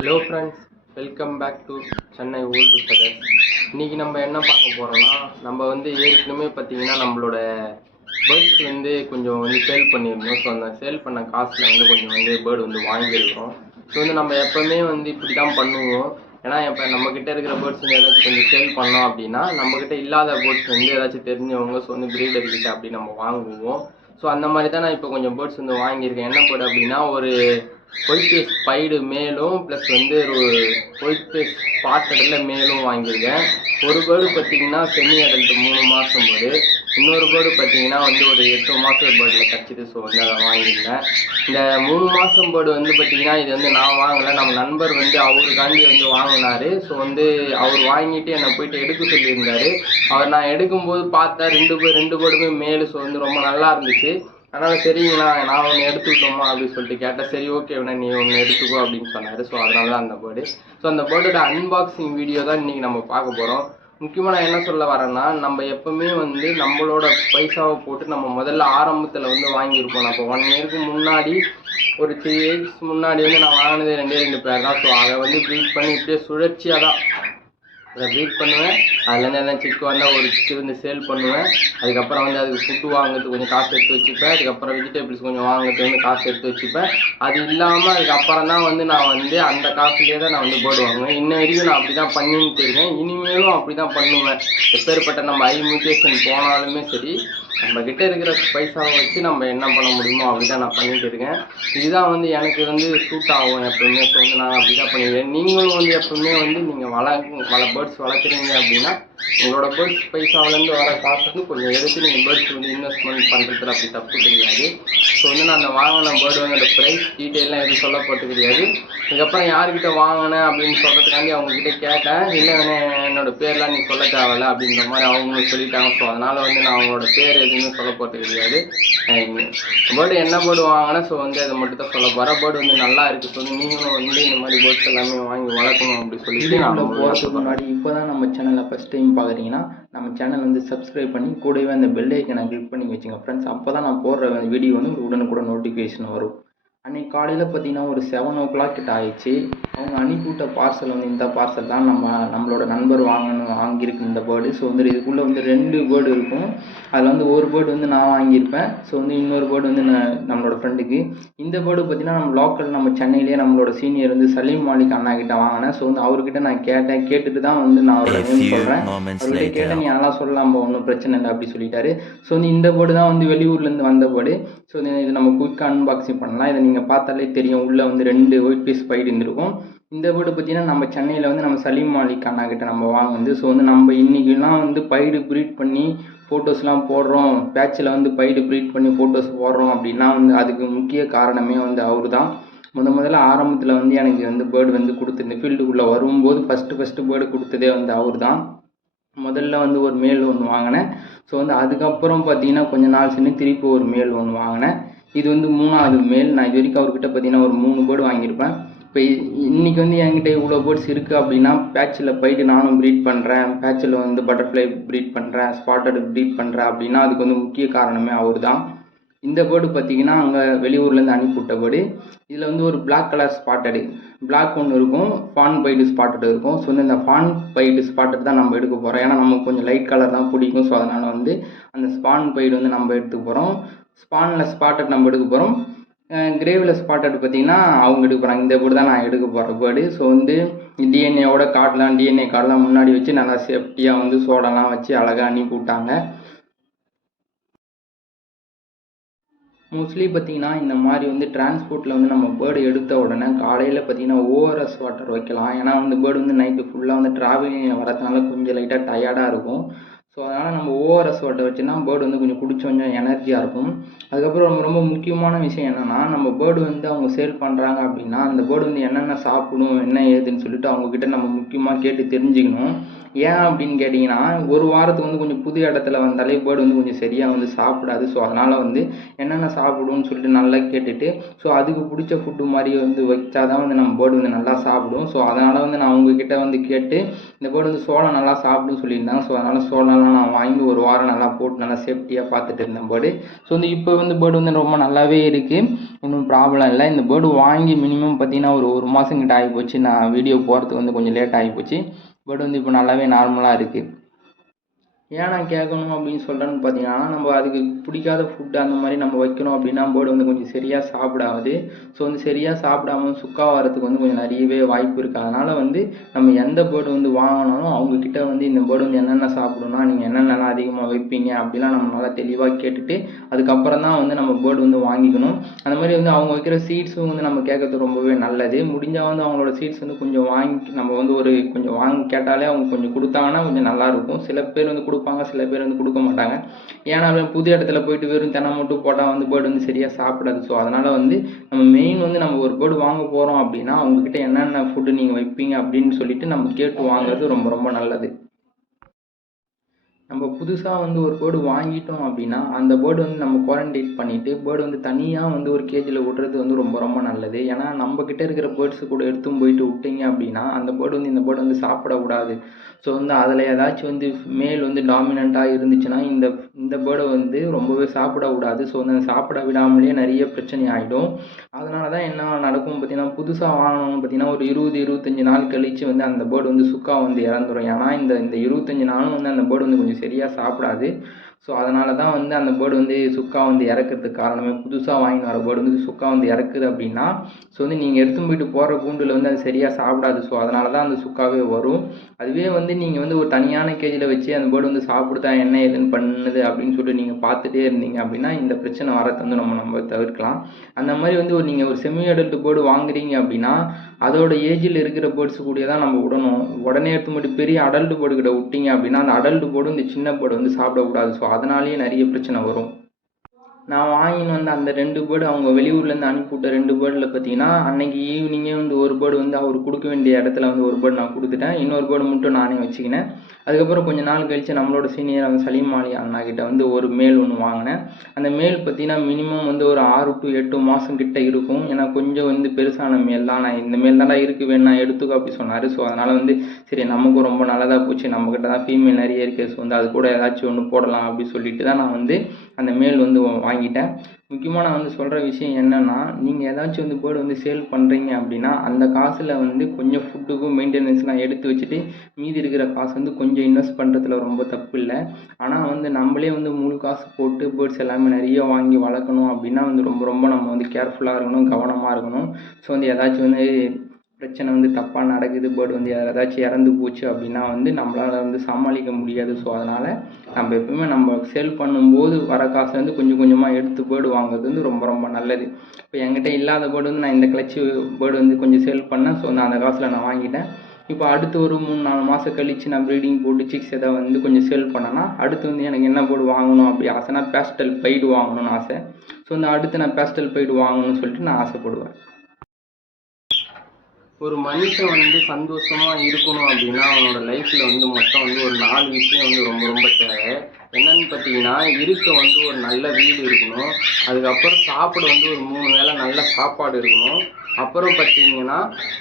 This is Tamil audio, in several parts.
Hello friends welcome back to Chennai old feather இன்றைக்கி நம்ம என்ன பார்க்க போகிறோம்னா நம்ம வந்து ஏற்கனவே பார்த்தீங்கன்னா நம்மளோட பேர்ட்ஸ் வந்து கொஞ்சம் வந்து சேல் பண்ணியிருந்தோம். ஸோ அந்த சேல் பண்ண காசில் வந்து கொஞ்சம் வந்து பேர்டு வந்து வாங்கியிருக்கிறோம். ஸோ வந்து நம்ம எப்போவுமே வந்து இப்படி தான் பண்ணுவோம். ஏன்னா இப்போ நம்மக்கிட்ட இருக்கிற பேர்ட்ஸ் வந்து ஏதாச்சும் கொஞ்சம் சேல் பண்ணோம் அப்படின்னா நம்மக்கிட்ட இல்லாத பேர்ட்ஸ் வந்து ஏதாச்சும் தெரிஞ்சவங்க ஸோ வந்து பிரீடர்கிட்ட அப்படி நம்ம வாங்குவோம். ஸோ அந்த மாதிரி தான் நான் இப்போ கொஞ்சம் பேர்ட்ஸ் வந்து வாங்கியிருக்கேன். என்ன பேர்டு அப்படின்னா ஒரு ஒயிட் ஃபேஸ் ஸ்பைடு மேலும் ப்ளஸ் வந்து ஒரு ஒயிட் ஃபேஸ் ஸ்பாட்டடில் மேலும் வாங்கியிருக்கேன். ஒரு பேர்டு பார்த்தீங்கன்னா செமி அடல்ட் மூணு மாதம் பேர்டு இன்னொரு பேர்டு பார்த்தீங்கன்னா வந்து ஒரு எட்டு மாதம் பேர்டில் கிடச்சிது ஸோ வந்து அதை வாங்கியிருந்தேன். இந்த மூணு மாதம் பேர்டு வந்து பார்த்தீங்கன்னா இது வந்து நான் வாங்கலை. நம்ம நண்பர் வந்து அவருக்காண்டி வந்து வாங்கினார். ஸோ வந்து அவர் வாங்கிட்டு என்னை போயிட்டு எடுக்க சொல்லியிருந்தார். அவர் நான் எடுக்கும்போது பார்த்தா ரெண்டு பேர் ரெண்டு பேர்டுமே மேலு ஸோ வந்து ரொம்ப நல்லா இருந்துச்சு. அதனால் சரிங்கண்ணா நான் ஒன்று எடுத்துக்கிட்டோமா அப்படின்னு சொல்லிட்டு கேட்டேன். சரி ஓகே வேணா நீ ஒன்று எடுத்துக்கோ அப்படின்னு சொன்னார். ஸோ அதனால தான் அந்த பேர்டு ஸோ அந்த பேர்டோட அன்பாக்சிங் வீடியோ தான் இன்றைக்கி நம்ம பார்க்க போகிறோம் முக்கியமாக நான் என்ன சொல்ல வரேன்னா நம்ம எப்பவுமே வந்து நம்மளோட பைசாவை போட்டு நம்ம முதல்ல ஆரம்பத்தில் வந்து வாங்கியிருப்போம். நான் இப்போ ஒன் இயருக்கு முன்னாடி ஒரு த்ரீ இயர்ஸ் முன்னாடி வந்து நான் வாங்கினது ரெண்டே ரெண்டு பேர் தான். ஸோ அதை வந்து ப்ரீட் பண்ணி இப்படியே சுழற்சியாக தான் அதை ப்ரீட் பண்ணுவேன். அதுலேருந்து எதாவது சிக்கு வந்தால் ஒரு சிக்கு வந்து சேல் பண்ணுவேன். அதுக்கப்புறம் வந்து அதுக்கு ஃபுட்டு வாங்குறதுக்கு கொஞ்சம் காசு எடுத்து வச்சுப்பேன். அதுக்கப்புறம் வெஜிடபிள்ஸ் கொஞ்சம் வாங்குறதுக்கு வந்து காசு எடுத்து வச்சுப்பேன். அது இல்லாமல் அதுக்கப்புறம் தான் வந்து நான் வந்து அந்த காசுலேயே தான் நான் வந்து போர்டு வாங்குவேன். இன்ன வரைக்கும் நான் அப்படி தான் பண்ணிட்டு இருக்கேன் இனிமேலும் அப்படி தான் பண்ணுவேன். எப்பேற்பட்ட நம்ம ஐ மியூட்டேஷன் போனாலுமே சரி நம்ம கிட்ட இருக்கிற பைசாவை வச்சு நம்ம என்ன பண்ண முடியுமோ அப்படி தான் நான் பண்ணிட்டு இருக்கேன். இதுதான் வந்து எனக்கு வந்து சூட் ஆகும் எப்பவுமே. ஸோ வந்து நான் அப்படி தான் பண்ணிடுவேன் நீங்களும் வந்து எப்பவுமே வந்து நீங்கள் வள வள பேர்ட்ஸ் வளர்க்குறீங்க அப்படின்னா உங்களோட பேர்ட்ஸ் பைசாவிலேருந்து வர காசுக்கு கொஞ்சம் எடுத்து நீங்கள் பேர்ட்ஸ் வந்து இன்வெஸ்ட்மெண்ட் பண்ணுறதுல அப்படி தப்பு கிடையாது. ஸோ வந்து நான் அந்த வாங்கின பேர்டு வந்து அந்த ப்ரைஸ் டீட்டெயிலாம் எதுவும் சொல்லப்பட்டு கிடையாது. இதுக்கப்புறம் யார்கிட்ட வாங்கினேன் அப்படின்னு சொல்கிறதுக்காண்டி அவங்கக்கிட்ட கேட்டேன். இல்லை வேணே என்னோட பேர்லாம் நீ சொல்ல தேவையில்ல அப்படின்ற மாதிரி அவங்களும் சொல்லிட்டாங்க. ஸோ அதனால் வந்து நான் அவங்களோட பேர் எதுவுமே சொல்லப்பட்டு கிடையாது. பேர்டு என்ன பேர்டு வாங்கினேன்? ஸோ வந்து அதை மட்டும் தான் சொல்ல போகிறேன் பேர்டு வந்து நல்லா இருக்குது ஸோ நீங்களும் வந்து இந்த மாதிரி பேர்ட்ஸ் எல்லாமே வாங்கி வளர்க்கணும் அப்படி சொல்லிட்டு நான் போகிறதுக்கு முன்னாடி இப்போ தான் நம்ம சேனலை ஃபஸ்ட் டைம் பார்க்குறீங்கன்னா நம்ம சேனல் வந்து சப்ஸ்கிரைப் பண்ணி கூடவே அந்த பெல் ஐக்கனை கிளிக் பண்ணி வச்சுங்க. ஃப்ரெண்ட்ஸ் அப்போ தான் நான் போடுற வீடியோ வந்து உடனுக்குடன் நோட்டிஃபிகேஷன் வரும். அன்னைக்கு காலையில் பார்த்தீங்கன்னா ஒரு செவன் ஓ கிளாக் கிட்ட ஆயிடுச்சு. அவங்க அனுப்பிவிட்ட பார்சல் வந்து இந்த பார்சல் தான் நம்ம நம்மளோட நண்பர் வாங்கணும் வாங்கியிருக்கு இந்த பேர்டு ஸோ வந்து இதுக்குள்ளே வந்து ரெண்டு பேர்டு இருக்கும். அதில் வந்து ஒரு பேர்டு வந்து நான் வாங்கியிருப்பேன். ஸோ வந்து இன்னொரு பேர்டு வந்து நான் நம்மளோட ஃப்ரெண்டுக்கு இந்த பேர்டு பார்த்தீங்கன்னா நம்ம லோக்கல் நம்ம சென்னையிலேயே நம்மளோட சீனியர் வந்து சலீம் மாலிக் அண்ணா கிட்ட வாங்கினேன். ஸோ வந்து அவர்கிட்ட நான் கேட்டேன். கேட்டுட்டு தான் வந்து நான் அவரோட நேம் சொல்கிறேன் அவர்கிட்ட. கேட்டேன் நீ அதெல்லாம் சொல்லலாம் ஒன்றும் பிரச்சனை இல்லை அப்படி சொல்லிட்டாரு. ஸோ வந்து இந்த போர்டு தான் வந்து வெளியூர்லேருந்து வந்த போர்டு ஸோ இது நம்ம குயிக்காக அன்பாக்சிங் பண்ணலாம். இதை நீங்கள் பார்த்தாலே தெரியும். உள்ளே வந்து ரெண்டு ஒயிட் பீஸ் பைடு இருந்திருக்கும். இந்த வீடு பார்த்தீங்கன்னா நம்ம சென்னையில் வந்து நம்ம சலீம் மாலிக் அண்ணா கிட்ட நம்ம வாங்குது ஸோ வந்து நம்ம இன்றைக்கெல்லாம் வந்து பைடு ப்ரீட் பண்ணி ஃபோட்டோஸ்லாம் போடுறோம். பேட்சில் வந்து பைடு ப்ரீட் பண்ணி ஃபோட்டோஸ் போடுறோம் அப்படின்னா வந்து அதுக்கு முக்கிய காரணமே வந்து அவர் தான் முத முதல்ல ஆரம்பத்தில் வந்து எனக்கு வந்து பேர்டு வந்து கொடுத்து இந்த ஃபீல்டுக்குள்ளே வரும்போது ஃபஸ்ட்டு ஃபஸ்ட்டு பேர்டு கொடுத்ததே வந்து அவர் தான் முதல்ல வந்து ஒரு மேல் ஒன்று வாங்கினேன். ஸோ வந்து அதுக்கப்புறம் பார்த்தீங்கன்னா கொஞ்ச நாள் சென்று திருப்பி ஒரு மேல் ஒன்று வாங்கினேன். இது வந்து மூணாவது மேல் நான் இது வரைக்கும் அவர்கிட்ட பார்த்தீங்கன்னா ஒரு மூணு பேர்டு வாங்கியிருப்பேன். இப்போ இன்றைக்கி வந்து என்கிட்ட இவ்வளோ பேர்ட்ஸ் இருக்குது அப்படின்னா பேட்சில் போயிட்டு நானும் ப்ரீட் பண்ணுறேன் பேட்சில் வந்து பட்டர்ஃப்ளை ப்ரீட் பண்ணுறேன் ஸ்பாட்டட் ப்ரீட் பண்ணுறேன் அப்படின்னா அதுக்கு வந்து முக்கிய காரணமே அவர் தான் இந்த பேர்டு பார்த்தீங்கன்னா அங்கே வெளியூர்லேருந்து அனுப்பிவிட்ட பேர்டு இதில் வந்து ஒரு பிளாக் கலர் ஸ்பாட்டடு பிளாக் ஒன்று இருக்கும் ஃபான் பைடு ஸ்பாட்டட் இருக்கும். ஸோ வந்து இந்த ஃபான் பைடு ஸ்பாட்டட் தான் நம்ம எடுக்க போகிறோம் ஏன்னா நமக்கு கொஞ்சம் லைட் கலர் தான் பிடிக்கும். ஸோ அதனால் வந்து அந்த ஸ்பான் பைடு வந்து நம்ம எடுத்துக்க போகிறோம் ஸ்பானில் ஸ்பாட்டட் நம்ம எடுக்க போகிறோம் கிரேவில் ஸ்பாட்டட் பார்த்தீங்கன்னா அவங்க எடுக்க போகிறாங்க இந்த பேர்டு தான் நான் எடுக்க போகிற பேர்டு ஸோ வந்து டிஎன்ஏவோட கார்டெலாம் டிஎன்ஏ கார்டெலாம் முன்னாடி வச்சு நல்லா சேஃப்டியாக வந்து சோடெல்லாம் வச்சு அழகாக அனுப்பி விட்டாங்க மோஸ்ட்லி பார்த்தீங்கன்னா இந்த மாதிரி வந்து டிரான்ஸ்போர்ட்டில் வந்து நம்ம பேர்டு எடுத்த உடனே காலையில் பார்த்தீங்கன்னா ஓஆர்எஸ் வாட்டர் வைக்கலாம். ஏன்னா வந்து பேர்டு வந்து நைட்டு ஃபுல்லாக வந்து ட்ராவலிங் வரதுனால கொஞ்சம் லைட்டாக டயர்டாக இருக்கும். ஸோ அதனால் நம்ம ஓஆர்எஸ் வாட்டர் வச்சுன்னா பேர்டு வந்து கொஞ்சம் குடிச்சு கொஞ்சம் எனர்ஜியாக இருக்கும். அதுக்கப்புறம் ரொம்ப ரொம்ப முக்கியமான விஷயம் என்னென்னா நம்ம பேர்டு வந்து அவங்க சேல் பண்ணுறாங்க அப்படின்னா அந்த பேர்டு வந்து என்னென்ன சாப்பிடும் என்ன ஏதுன்னு சொல்லிட்டு அவங்கக்கிட்ட நம்ம முக்கியமாக கேட்டு தெரிஞ்சுக்கணும். ஏன் அப்படின்னு கேட்டிங்கன்னா ஒரு வாரத்துக்கு வந்து கொஞ்சம் புது இடத்துல வந்தாலே பேர்டு வந்து கொஞ்சம் சரியாக வந்து சாப்பிடாது. ஸோ அதனால் வந்து என்னென்ன சாப்பிடும்னு சொல்லிட்டு நல்லா கேட்டுட்டு ஸோ அதுக்கு பிடிச்ச ஃபுட்டு மாதிரி வந்து வச்சா தான் வந்து நம்ம பேர்டு வந்து நல்லா சாப்பிடும். ஸோ அதனால் வந்து நான் உங்ககிட்ட வந்து கேட்டு இந்த பேர்டு வந்து சோளம் நல்லா சாப்பிடும் சொல்லியிருந்தாங்க. ஸோ அதனால் சோளம்லாம் நான் வாங்கி ஒரு வாரம் நல்லா போட்டு நல்லா சேஃப்டியாக பார்த்துட்டு இருந்தேன் பேர்டு. ஸோ வந்து இப்போ வந்து பேர்டு வந்து ரொம்ப நல்லாவே இருக்குது ஒன்றும் ப்ராப்ளம் இல்லை. இந்த பேர்டு வாங்கி மினிமம் பார்த்தீங்கன்னா ஒரு ஒரு மாதம் கிட்ட ஆகி போச்சு நான் வீடியோ போகிறதுக்கு வந்து கொஞ்சம் லேட் ஆகி போச்சு பட் வந்து இப்போ நல்லாவே நார்மலாக இருக்குது ஏன் நான் கேட்கணும் அப்படின்னு சொல்கிறேன்னு பார்த்தீங்கன்னா நம்ம அதுக்கு பிடிக்காத ஃபுட்டு அந்த மாதிரி நம்ம வைக்கணும் அப்படின்னா போர்டு வந்து கொஞ்சம் சரியாக சாப்பிடாது. ஸோ வந்து சரியாக சாப்பிடாம சுக்கா வரதுக்கு வந்து கொஞ்சம் நிறையவே வாய்ப்பு இருக்குது அதனால் வந்து நம்ம எந்த பேர்டு வந்து வாங்கினாலும் அவங்கக்கிட்ட வந்து இந்த பேர்டு வந்து என்னென்ன சாப்பிடணும்னா நீங்கள் என்னென்னலாம் அதிகமாக வைப்பீங்க அப்படிலாம் நம்ம நல்லா தெளிவாக கேட்டுட்டு அதுக்கப்புறம் தான் வந்து நம்ம பேர்டு வந்து வாங்கிக்கணும். அந்த மாதிரி வந்து அவங்க வைக்கிற சீட்ஸும் வந்து நம்ம கேட்கறது ரொம்பவே நல்லது. முடிஞ்சால் வந்து அவங்களோட சீட்ஸ் வந்து கொஞ்சம் வாங்கி நம்ம வந்து ஒரு கொஞ்சம் வாங்கி கேட்டாலே அவங்க கொஞ்சம் கொடுத்தாங்கன்னா கொஞ்சம் நல்லாயிருக்கும் சில பேர் வந்து கொடுப்பாங்க. சில பேர் வந்து கொடுக்க மாட்டாங்க. ஏன்னா புது இடத்துல போயிட்டு வெறும் தென்னை மட்டும் போட்டால் வந்து பேர்டு வந்து சரியாக சாப்பிடாது. ஸோ அதனால் வந்து நம்ம மெயின் வந்து நம்ம ஒரு பேர்டு வாங்க போகிறோம் அப்படின்னா அவங்கக்கிட்ட என்னென்ன ஃபுட்டு நீங்கள் வைப்பீங்க அப்படின்னு சொல்லிட்டு நம்ம கேட்டு வாங்குறது ரொம்ப ரொம்ப நல்லது. நம்ம புதுசாக வந்து ஒரு பேர்டு வாங்கிட்டோம் அப்படின்னா அந்த பேர்டு வந்து நம்ம குவாரண்டைன் பண்ணிவிட்டு பேர்டு வந்து தனியாக வந்து ஒரு கேஜில் விடுறது வந்து ரொம்ப ரொம்ப நல்லது. ஏன்னா நம்மக்கிட்ட இருக்கிற பேர்ட்ஸு கூட எடுத்தும் போயிட்டு விட்டீங்க அப்படின்னா அந்த பேர்டு வந்து இந்த பேர்டு வந்து சாப்பிடக்கூடாது. ஸோ வந்து அதில் ஏதாச்சும் வந்து மேல் வந்து டாமினண்ட்டாக இருந்துச்சுன்னா இந்த இந்த பேர்டை வந்து ரொம்பவே சாப்பிடக்கூடாது. ஸோ வந்து சாப்பிட விடாமலே நிறைய பிரச்சனை ஆகிடும் அதனால தான் என்ன நடக்கும் பார்த்தீங்கன்னா புதுசாக வாங்கணும்னு பார்த்தீங்கன்னா ஒரு இருபது இருபத்தஞ்சி நாள் கழித்து வந்து அந்த பேர்டு வந்து சுக்கா வந்து இறந்துடும் ஏன்னா இந்த இந்த இருபத்தஞ்சி நாளும் வந்து அந்த பேர்டு வந்து கொஞ்சம் சரியாக சாப்பிடாது. ஸோ அதனால தான் வந்து அந்த பேர்டு வந்து சுக்கா வந்து இறக்கிறதுக்கு காரணமே புதுசாக வாங்கிட்டு வர பேர்டு வந்து சுக்கா வந்து இறக்குது அப்படின்னா ஸோ வந்து நீங்கள் எடுத்துன்னு போயிட்டு போகிற கூண்டில் வந்து அது சரியாக சாப்பிடாது. ஸோ அதனால தான் அந்த சுக்காவே வரும். அதுவே வந்து நீங்கள் வந்து ஒரு தனியான கேஜில் வச்சு அந்த பேர்டு வந்து சாப்பிடுதா என்ன ஏதுன்னு பண்ணுது அப்படின்னு சொல்லிட்டு நீங்கள் பார்த்துட்டே இருந்தீங்க அப்படின்னா இந்த பிரச்சனை வரத்தை வந்து நம்ம நம்ம தவிர்க்கலாம். அந்த மாதிரி வந்து ஒரு நீங்கள் ஒரு செமி அடல்ட் பேர்டு வாங்குறீங்க அப்படின்னா அதோட ஏஜில் இருக்கிற பேர்ட்ஸ் கூட தான் நம்ம விடணும். உடனே எடுத்து மட்டும் பெரிய அடல்ட் பேர்டு கிட்ட விட்டீங்க அப்படின்னா அந்த அடல்ட் பேர்டு இந்த சின்ன பேர்டு வந்து சாப்பிடக்கூடாது. ஸோ அதனாலேயே நிறைய பிரச்சனை வரும். நான் வாங்கின்னு வந்த அந்த ரெண்டு பேர்டு அவங்க வெளியூர்லேருந்து அனுப்பிவிட்ட ரெண்டு பேர்டில் பார்த்தீங்கன்னா அன்னைக்கு ஈவினிங்கே வந்து ஒரு பேர்டு வந்து அவர் கொடுக்க வேண்டிய இடத்துல வந்து ஒரு பேர்டு நான் கொடுத்துட்டேன். இன்னொரு பேர்டு மட்டும் நானே வச்சுக்கினேன். அதுக்கப்புறம் கொஞ்ச நாள் கழித்து நம்மளோட சீனியர் அந்த சலீம் அலி அண்ணா கிட்ட வந்து ஒரு மேல் ஒன்று வாங்கினேன். அந்த மேல் பார்த்தீங்கன்னா மினிமம் வந்து ஒரு ஆறு டு எட்டு மாதம் கிட்ட இருக்கும். ஏன்னா கொஞ்சம் வந்து பெருசான மேல் தான். நான் இந்த மேல் தான்டா இருக்கு வேணா எடுத்துக்கோ அப்படி சொன்னார். ஸோ அதனால் வந்து சரி நமக்கும் ரொம்ப நல்லதாக போச்சு. நம்மக்கிட்ட தான் ஃபீமேல் நிறைய இருக்கு. ஸோ வந்து அது கூட ஏதாச்சும் ஒன்று போடலாம் அப்படின்னு சொல்லிட்டு தான் நான் வந்து அந்த மேல் வந்து வாங்கிட்டேன். முக்கியமாக நான் வந்து சொல்கிற விஷயம் என்னென்னா நீங்கள் ஏதாச்சும் வந்து பேர்டு வந்து சேல் பண்ணுறீங்க அப்படின்னா அந்த காசில் வந்து கொஞ்சம் ஃபுட்டுக்கும் மெயின்டெனன்ஸ்லாம் எடுத்து வச்சுட்டு மீதி இருக்கிற காசு வந்து கொஞ்சம் இன்வெஸ்ட் பண்ணுறதுல ரொம்ப தப்பு இல்லை. ஆனால் வந்து நம்மளே வந்து முழு காசு போட்டு பேர்ட்ஸ் எல்லாமே நிறைய வாங்கி வளர்க்கணும் அப்படின்னா வந்து ரொம்ப ரொம்ப நம்ம வந்து கேர்ஃபுல்லாக இருக்கணும் கவனமாக இருக்கணும். ஸோ வந்து ஏதாச்சும் வந்து பிரச்சனை வந்து தப்பாக நடக்குது பேர்டு வந்து ஏதாச்சும் இறந்து போச்சு அப்படின்னா வந்து நம்மளால் வந்து சமாளிக்க முடியாது. ஸோ அதனால் நம்ம எப்பவுமே நம்ம சேல் பண்ணும்போது வர காசை வந்து கொஞ்சம் கொஞ்சமாக எடுத்து பேர்டு வாங்குறது வந்து ரொம்ப ரொம்ப நல்லது. இப்போ என்கிட்ட இல்லாத பேர்டு வந்து நான் இந்த கிளச்சு பேர்டு வந்து கொஞ்சம் சேல் பண்ணேன். ஸோ நான் அந்த காசில் நான் வாங்கிட்டேன். இப்போ அடுத்து ஒரு மூணு நாலு மாதம் கழிச்சு நான் ப்ரீடிங் போட்டு சிக்ஸ் எதாவது வந்து கொஞ்சம் சேல் பண்ணேன்னா அடுத்து வந்து எனக்கு என்ன போர்டு வாங்கணும் அப்படி ஆசைனா பேஸ்டல் பைடு வாங்கணும்னு ஆசை. ஸோ இந்த அடுத்து நான் பேஸ்டல் பைடு வாங்கணும்னு சொல்லிட்டு நான் ஆசைப்படுவேன். ஒரு மனுஷன் வந்து சந்தோஷமா இருக்கணும் அப்படின்னா அவனோட லைஃப்ல வந்து மொத்தம் வந்து ஒரு நாலு விஷயம் வந்து ரொம்ப ரொம்ப தேவை. என்னன்னு பார்த்தீங்கன்னா இருக்க வந்து ஒரு நல்ல வீடு இருக்கணும். அதுக்கப்புறம் சாப்பிட வந்து ஒரு மூணு வேளை நல்ல சாப்பாடு இருக்கணும். அப்புறம் பார்த்தீங்கன்னா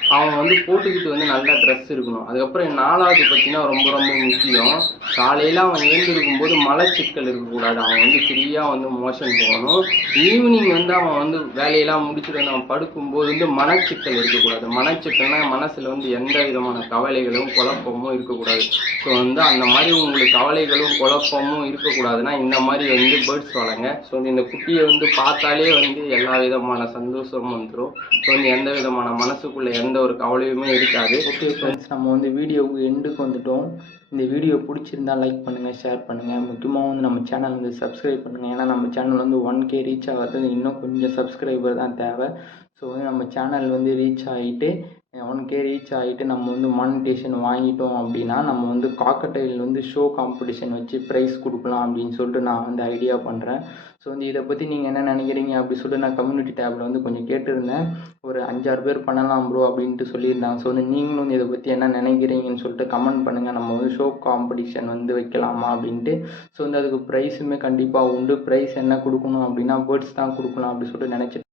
அவன் வந்து போட்டுக்கிட்டு வந்து நல்ல ட்ரெஸ் இருக்கணும். அதுக்கப்புறம் நாலாவது பார்த்தீங்கன்னா ரொம்ப ரொம்ப முக்கியம். காலையில் அவன் எழுந்திருக்கும் போது மலச்சிக்கல் இருக்கக்கூடாது. அவன் வந்து ஃப்ரீயாக வந்து மோஷன் போகணும் ஈவினிங் வந்து அவன் வந்து வேலையெல்லாம் முடிச்சுட்டு வந்து அவன் படுக்கும்போது வந்து மனச்சிக்கல் இருக்கக்கூடாது. மனச்சிக்கல்னா மனசில் வந்து எந்த விதமான கவலைகளும் குழப்பமும் இருக்கக்கூடாது. ஸோ வந்து அந்த மாதிரி உங்களுக்கு கவலைகளும் குழப்பமும் இருக்கக்கூடாதுன்னா இந்த மாதிரி வந்து பேர்ட்ஸ் வளங்க ஸோ இந்த குட்டியை வந்து பார்த்தாலே வந்து எல்லா விதமான சந்தோஷமும் வந்துடும் ஸோ எந்த விதமான மனசுக்குள்ள எந்த ஒரு கவலையுமே இருக்காது. ஓகே ஃப்ரெண்ட்ஸ் நம்ம வந்து வீடியோவுக்கு எண்டுக்கு வந்துட்டோம். இந்த வீடியோ பிடிச்சிருந்தா லைக் பண்ணுங்கள் ஷேர் பண்ணுங்கள் முக்கியமாக வந்து நம்ம சேனல் வந்து சப்ஸ்கிரைப் பண்ணுங்கள் ஏன்னா நம்ம சேனல் வந்து ஒன் கே ரீச் ஆகிறதுக்கு இன்னும் கொஞ்சம் சப்ஸ்கிரைபர் தான் தேவை. ஸோ வந்து நம்ம சேனல் வந்து ரீச் ஆகிட்டு ஒன் கே ரீச் ஆகிட்டு நம்ம வந்து மானிட்டேஷன் வாங்கிட்டோம் அப்படின்னா நம்ம வந்து காக்கட்டைல் வந்து ஷோ காம்படிஷன் வச்சு ப்ரைஸ் கொடுக்கலாம் அப்படின்னு சொல்லிட்டு நான் வந்து ஐடியா பண்ணுறேன் ஸோ வந்து இதை பற்றி நீங்கள் என்ன நினைக்கிறீங்க அப்படி சொல்லிட்டு நான் கம்யூனிட்டி டேப்பில் வந்து கொஞ்சம் கேட்டிருந்தேன். ஒரு அஞ்சாறு பேர் பண்ணலாம் ப்ரோ அப்படின்ட்டு சொல்லியிருந்தாங்க. ஸோ வந்து நீங்களும் வந்து இதை பற்றி என்ன நினைக்கிறீங்கன்னு சொல்லிட்டு கமெண்ட் பண்ணுங்கள் நம்ம வந்து ஷோ காம்படிஷன் வந்து வைக்கலாமா அப்படின்ட்டு. ஸோ வந்து அதுக்கு ப்ரைஸுமே கண்டிப்பாக உண்டு. ப்ரைஸ் என்ன கொடுக்கணும் அப்படின்னா பேர்ட்ஸ் தான் கொடுக்கணும் அப்படின்னு சொல்லிட்டு நினச்சிட்டு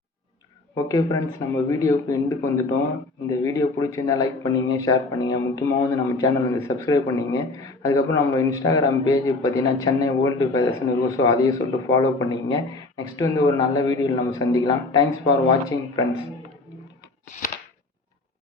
ஓகே ஃப்ரெண்ட்ஸ் நம்ம வீடியோவுக்கு எண்டுக்கு வந்துட்டோம். இந்த வீடியோ பிடிச்சிருந்தா லைக் பண்ணிங்க ஷேர் பண்ணிங்க. முக்கியமாக வந்து நம்ம சேனல் வந்து சப்ஸ்கிரைப் பண்ணிங்க. அதுக்கப்புறம் நம்ம இன்ஸ்டாகிராம் பேஜ் பார்த்தீங்கன்னா சென்னை வேர்ல்டு ஃபெதர்ஸ்னு இருக்கும். ஸோ அதையும் சொல்லிட்டு ஃபாலோ பண்ணிக்கங்க. நெக்ஸ்ட் வந்து ஒரு நல்ல வீடியோவில் நம்ம சந்திக்கலாம். தேங்க்ஸ் ஃபார் வாட்சிங் ஃப்ரெண்ட்ஸ்